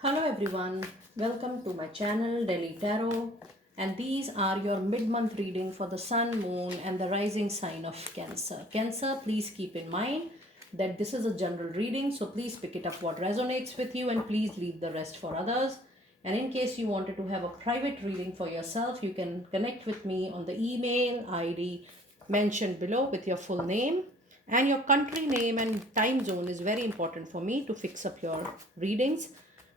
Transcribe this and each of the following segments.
Hello everyone, welcome to my channel Delhi Tarot, and these are your mid-month reading for the Sun, Moon and the rising sign of Cancer. Cancer, please keep in mind that this is a general reading, so please pick it up what resonates with you and please leave the rest for others. And in case you wanted to have a private reading for yourself, you can connect with me on the email ID mentioned below with your full name. And your country name and time zone is very important for me to fix up your readings.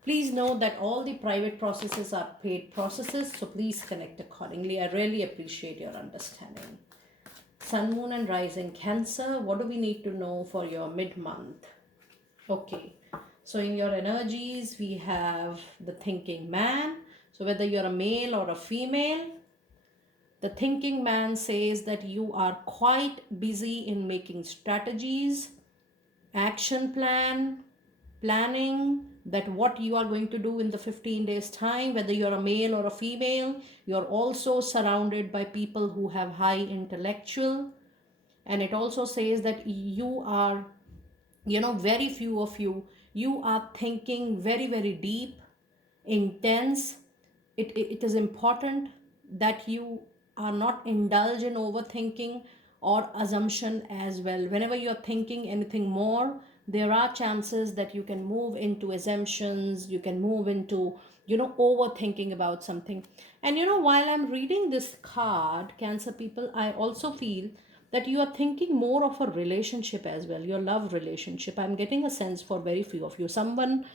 Please know that all the private processes are paid processes, so please connect accordingly. I really appreciate your understanding. Sun, Moon, and Rising Cancer, what do we need to know for your mid month? Okay, so in your energies, we have the thinking man. So, whether you're a male or a female, the thinking man says that you are quite busy in making strategies, action planning that what you are going to do in the 15 days time, whether you're a male or a female. You're also surrounded by people who have high intellectual, and it also says that you are, very few of you are thinking very deep, intense. It is important that you are not indulge in overthinking or assumption as well. Whenever you're thinking anything more, there are chances that you can move into assumptions, you can move into overthinking about something. And while I'm reading this card, Cancer people, I also feel that you are thinking more of a relationship as well, your love relationship. I'm getting a sense for very few of you. Someone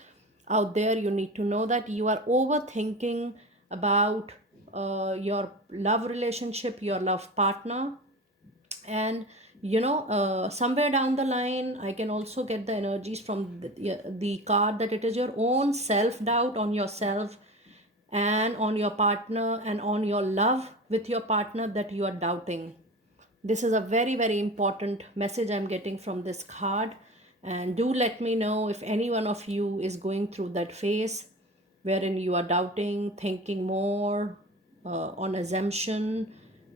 out there, you need to know that you are overthinking about your love relationship, your love partner. And somewhere down the line, I can also get the energies from the card that it is your own self doubt on yourself and on your partner and on your love with your partner that you are doubting. This is a very important message I'm getting from this card. And do let me know if any one of you is going through that phase wherein you are doubting, thinking more on assumption.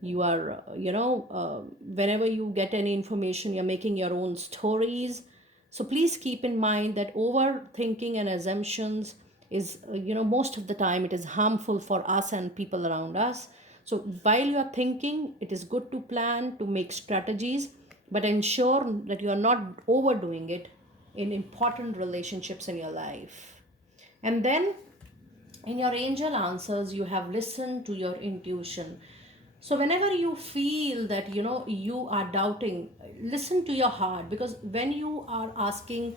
You are, whenever you get any information, you're making your own stories. So please keep in mind that overthinking and assumptions is, most of the time it is harmful for us and people around us. So while you are thinking, it is good to plan, to make strategies, but ensure that you are not overdoing it in important relationships in your life. And then in your angel answers, you have listened to your intuition. So whenever you feel that you are doubting, listen to your heart, because when you are asking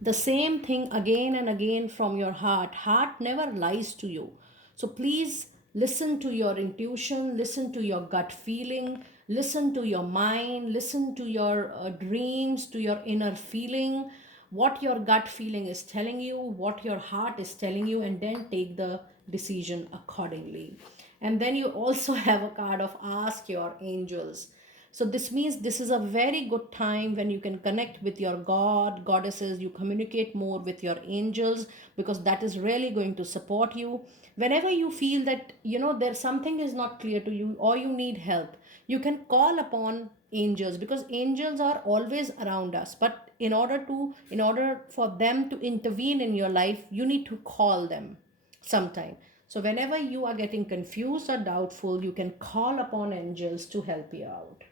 the same thing again and again from your heart never lies to you. So please listen to your intuition, listen to your gut feeling, listen to your mind, listen to your dreams, to your inner feeling, what your gut feeling is telling you, what your heart is telling you, and then take the decision accordingly. And then you also have a card of ask your angels. So this means this is a very good time when you can connect with your god, goddesses, you communicate more with your angels, because that is really going to support you. Whenever you feel that there's something is not clear to you or you need help, you can call upon angels, because angels are always around us. But in order for them to intervene in your life, you need to call them sometime. So whenever you are getting confused or doubtful, you can call upon angels to help you out.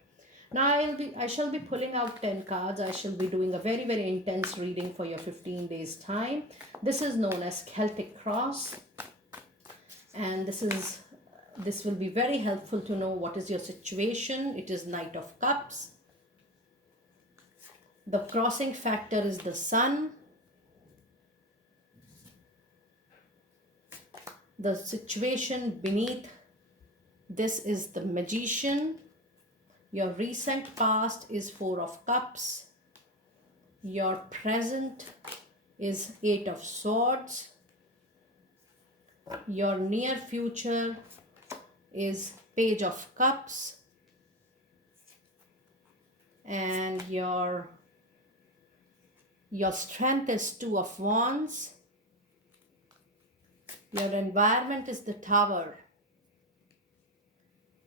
Now I shall be pulling out 10 cards. I shall be doing a very intense reading for your 15 days time. This is known as Celtic Cross, and this will be very helpful to know what is your situation. It is Knight of Cups. The crossing factor is the Sun. The situation beneath this is the Magician. Your recent past is Four of Cups. Your present is Eight of Swords. Your near future is Page of Cups. And your strength is Two of Wands. Your environment is the Tower.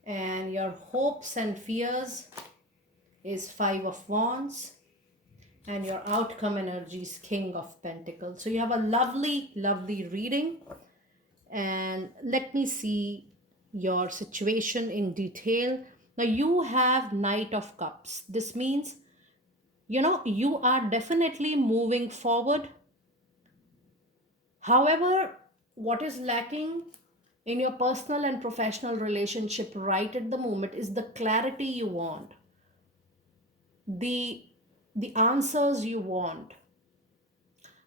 And your hopes and fears is Five of Wands. And your outcome energy is King of Pentacles. So you have a lovely, lovely reading. And let me see your situation in detail. Now you have Knight of Cups. This means, you are definitely moving forward. However, what is lacking in your personal and professional relationship right at the moment is the clarity you want, the answers you want.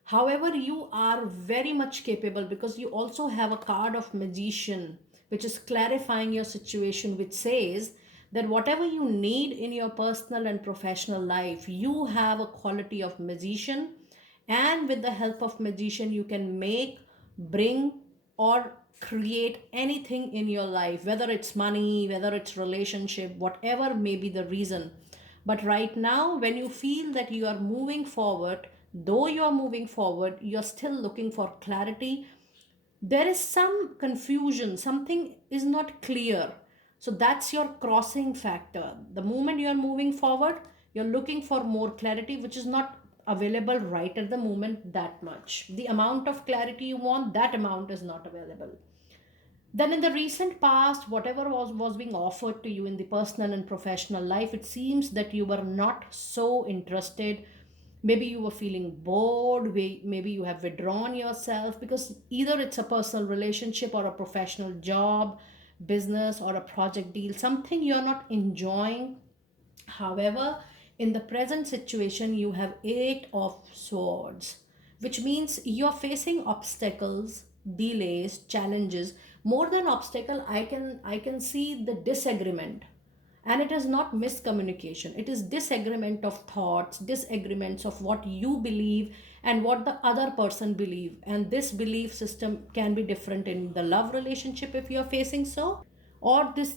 However, you are very much capable because you also have a card of Magician, which is clarifying your situation, which says that whatever you need in your personal and professional life, you have a quality of Magician. And with the help of Magician, you can make, bring, or create anything in your life, whether it's money, whether it's relationship, whatever may be the reason. But right now, when you feel that you are moving forward, though you are moving forward, you're still looking for clarity. There is some confusion, something is not clear. So that's your crossing factor. The moment you are moving forward, you're looking for more clarity, which is not available right at the moment that much. The amount of clarity you want, that amount is not available. Then in the recent past, whatever was being offered to you in the personal and professional life, it seems that you were not so interested. Maybe you were feeling bored, maybe you have withdrawn yourself because either it's a personal relationship or a professional job, business, or a project deal, something you're not enjoying. However, in the present situation, you have Eight of Swords, which means you're facing obstacles, delays, challenges. More than obstacle, I can see the disagreement. And it is not miscommunication. It is disagreement of thoughts, disagreements of what you believe and what the other person believe. And this belief system can be different in the love relationship if you're facing so, or this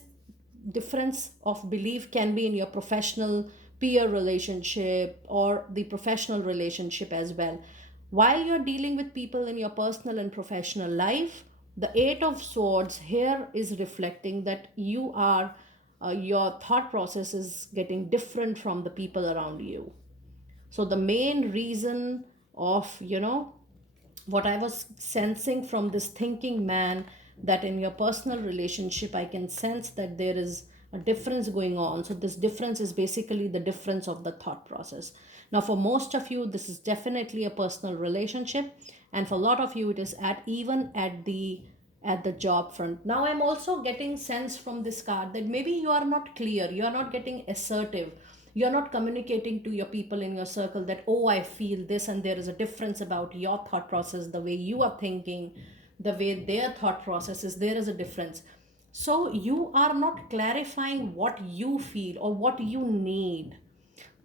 difference of belief can be in your professional peer relationship or the professional relationship as well. While you're dealing with people in your personal and professional life, the Eight of Swords here is reflecting that your thought process is getting different from the people around you. So the main reason of, what I was sensing from this thinking man, that in your personal relationship, I can sense that there is a difference going on. So, this difference is basically the difference of the thought process. Now, for most of you, this is definitely a personal relationship, and for a lot of you, it is even at the job front. Now, I'm also getting sense from this card that maybe you are not clear, you are not getting assertive, you're not communicating to your people in your circle that, oh, I feel this, and there is a difference about your thought process, the way you are thinking, the way their thought process is, there is a difference. So you are not clarifying what you feel or what you need.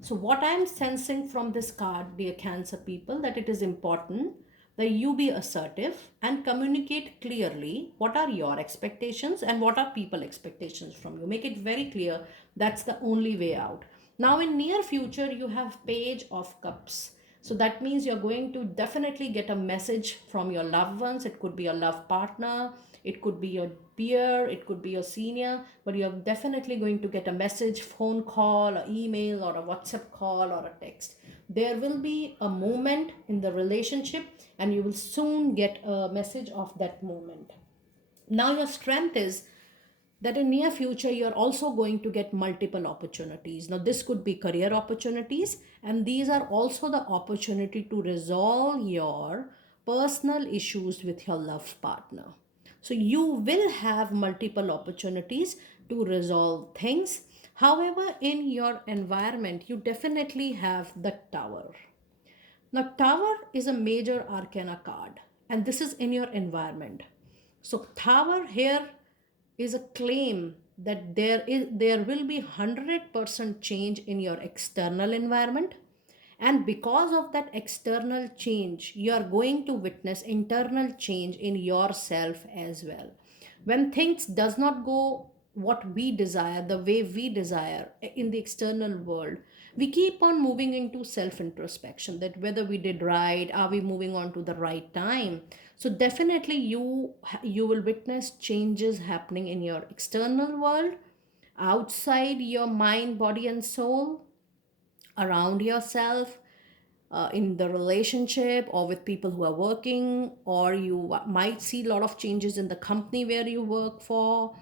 So what I'm sensing from this card, dear Cancer people, that it is important that you be assertive and communicate clearly what are your expectations and what are people expectations from you. Make it very clear. That's the only way out. Now in near future, you have Page of Cups. So that means you're going to definitely get a message from your loved ones. It could be a love partner, it could be your peer, it could be your senior, but you're definitely going to get a message, phone call, or email, or a WhatsApp call, or a text. There will be a moment in the relationship, and you will soon get a message of that moment. Now, your strength is that in near future you're also going to get multiple opportunities. Now this could be career opportunities, and these are also the opportunity to resolve your personal issues with your love partner. So you will have multiple opportunities to resolve things. However, in your environment, you definitely have the Tower. Now Tower is a major arcana card, and this is in your environment. So Tower here is a claim that there will be 100% change in your external environment, and because of that external change you are going to witness internal change in yourself as well. When things does not go what we desire, the way we desire in the external world, we keep on moving into self introspection, that whether we did right, are we moving on to the right time. So definitely you will witness changes happening in your external world, outside your mind, body and soul, around yourself. in the relationship or with people who are working, or you might see a lot of changes in the company where you work for,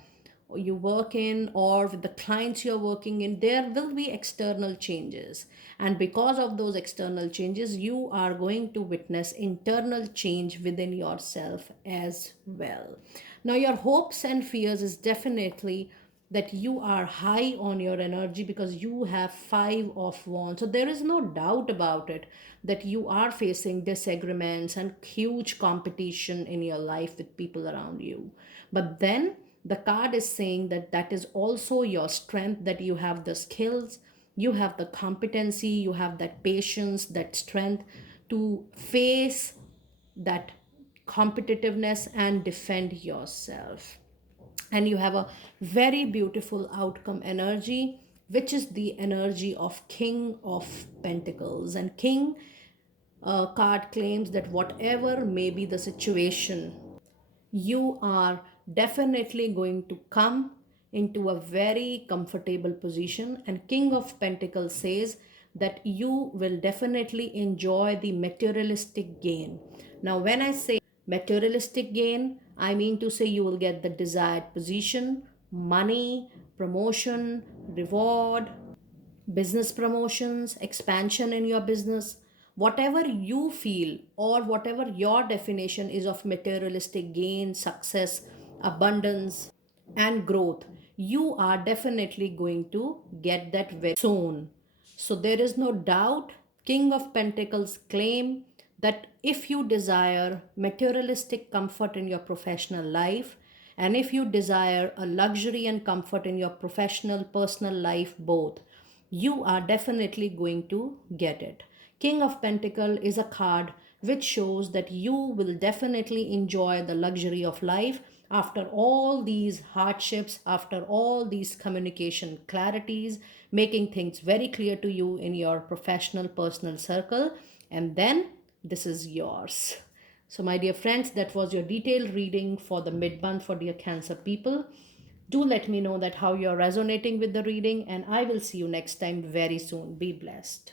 or you work in, or with the clients you're working in. There will be external changes, and because of those external changes you are going to witness internal change within yourself as well. Now your hopes and fears is definitely that you are high on your energy, because you have 5 of wands. So there is no doubt about it that you are facing disagreements and huge competition in your life with people around you. But then the card is saying that that is also your strength, that you have the skills, you have the competency, you have that patience, that strength to face that competitiveness and defend yourself. And you have a very beautiful outcome energy, which is the energy of King of Pentacles. And King card claims that whatever may be the situation, you are definitely going to come into a very comfortable position. And King of Pentacles says that you will definitely enjoy the materialistic gain. Now when I say materialistic gain, I mean to say you will get the desired position, money, promotion, reward, business promotions, expansion in your business, whatever you feel or whatever your definition is of materialistic gain, success, abundance, and growth, you are definitely going to get that very soon. So there is no doubt. King of Pentacles claim that if you desire materialistic comfort in your professional life, and if you desire a luxury and comfort in your professional personal life both, you are definitely going to get it. King of Pentacle is a card which shows that you will definitely enjoy the luxury of life after all these hardships, after all these communication clarities, making things very clear to you in your professional personal circle, and then this is yours. So, my dear friends, that was your detailed reading for the mid month for dear Cancer people. Do let me know that how you're resonating with the reading, and I will see you next time very soon. Be blessed.